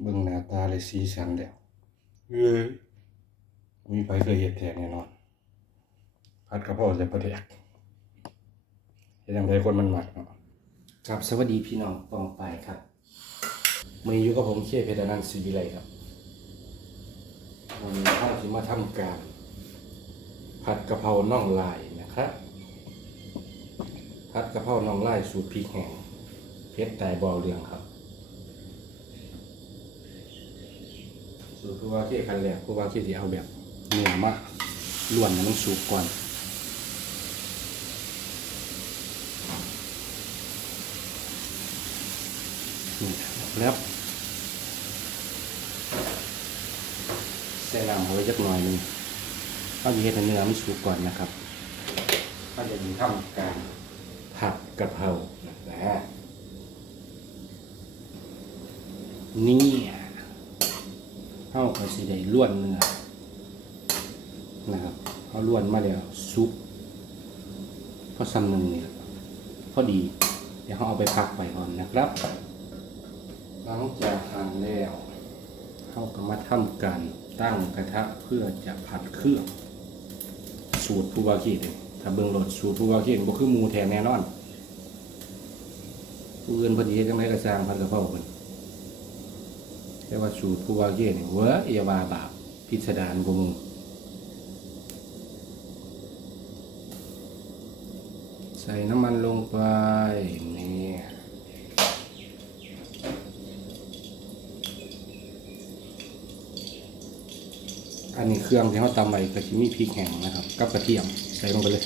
เบิ่งหน้าตาเลยสีสันแล้วเอ้ยมีไผเคยเฮ็ดแท้แน่นอนผัดกะเพราใส่ปลาแดกเฮ็ดจังไดคนมันมักเนาะครับสวัสดีพี่น้องปองไปายครับมื้อนี้อยู่กับผมเชฟเพชรอนันต์ศรีวิไลครับวันนี้เราสิมาทำการ ผัดกะเพราน่องลายนะครับผัดกะเพราน่องลายสูตรพริกแห้งเผ็ดแต่บ่เอาเรื่องครับ สู ตรผู้ว่าเกี่คันแรกผู้ว่าเกี่ที่เอาแบบเนื้อมาล้วนให้มันสุกก่อนนี่แล้วใส่น้ำเอาไว้จักหน่อยหนึงเอาจะเฮ็ดให้เนื้อมันสุกก่อนนะครับก็จะมีทำการผัดกะเพรานะฮะนี่ เฮาก็สิได้ล้วนเนื้อนะครับเอาล้วนมาแล้วซุปพอซ้ำหนึงนี่แหละพอดี เดี๋ยวเขาเอาไปพักไปก่อนนะครับหลังจากหั่นแล้วเขาก็มาทำการตั้งกระทะเพื่อจะผัดเครื่องสูตรผู้ว่าขีดเลยถ้าเบิ่งโหลดสูตรผู้ว่าขีดบ่คือมูแทนแน่นอนผู้อื่นพอดีจังไดก็สร้างผัดกะเพราเพิ่น แต่ว่าสูตรผู้ว่าขีดนี่เว้ออย่าว่าบาปพิสดารกว่ามู่ใส่น้ำมันลงไปนี่อันนี้เครื่องที่เขาตำไว้ก็จะมีพริกแห้งนะครับ กับกระเทียมใส่ลงไปเลย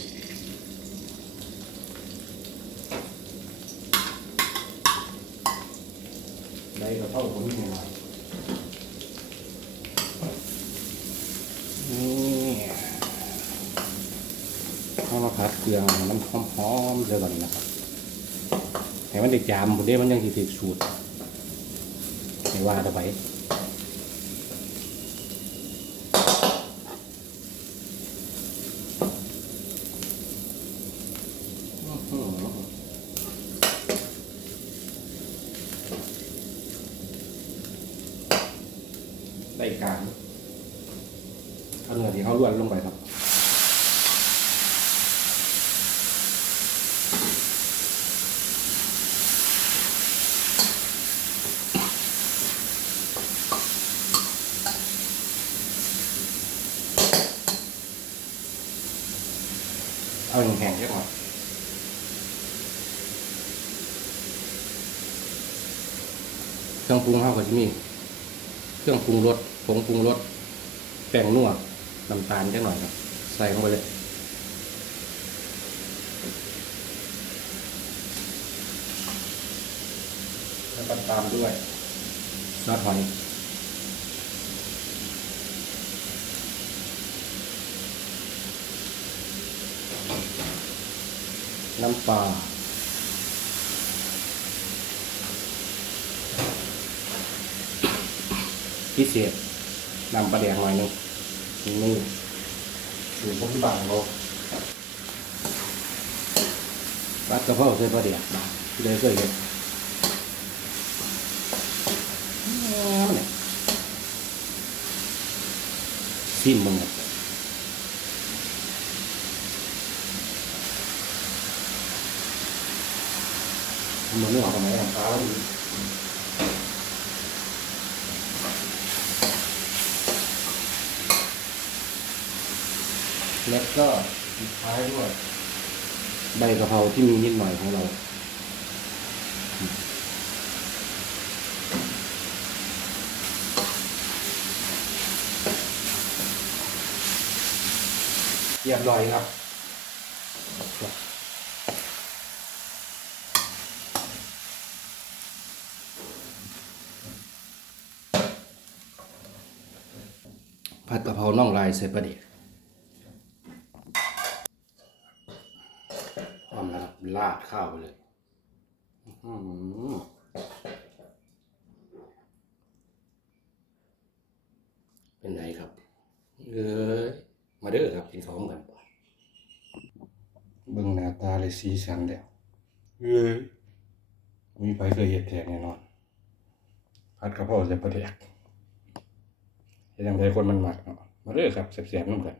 ใบกระเพราผมนิดหน่อย เขามาผัดเครื่องให้มันหอมๆเลยก่อนนะครับให้มันได้จามผมได้มันยังสิติดสูตรไม่ว่าจะไปได้การเอาเนื้อที่เขาล้วนลงไปครับ เอาแห้งๆเยอะหน่อยเครื่องปรุงเขาก็จะมีเครื่องปรุงรสผงปรุงรสแป้งนัวน้ำตาลจักหน่อยครับ ใส่ลงไปเลยแล้วก็ตามด้วยซอสหอย น้ำปลาพิเศษนำปลาแดงหน่อยหนึงนี่สูตรพวกที่บางเรารัดกระเพราใส่ปลาแดกบางที่ได้เคยเห็นอ๋อเนี่ยซิมมึงเนี่ย มันไม่ออกมาไหนอะฟ้าแล้วอีกแล้วก็สุดท้ายด้วย ใบกะเพราที่มีนิดหน่อยของเรา เรียบร้อยครับ ผัดกะเพราน่องลายใส่ปลาเด็กพร้อมแล้วครับลาดข้าวไปเลยอื้อหือเป็นไงครับเอ้ยมาเด้อครับกินข้าวพร้อมกันเบิ่งหน้าตาเลยสีสันแล้วเอ้ยมีไผเคยเห็ดแท้แน่นอนผัดผัดกะเพราใส่ปลาแดก เฮ็ดจังไดคนมันหมักเนาะมาเลื่อครับแซ่บๆนำกัน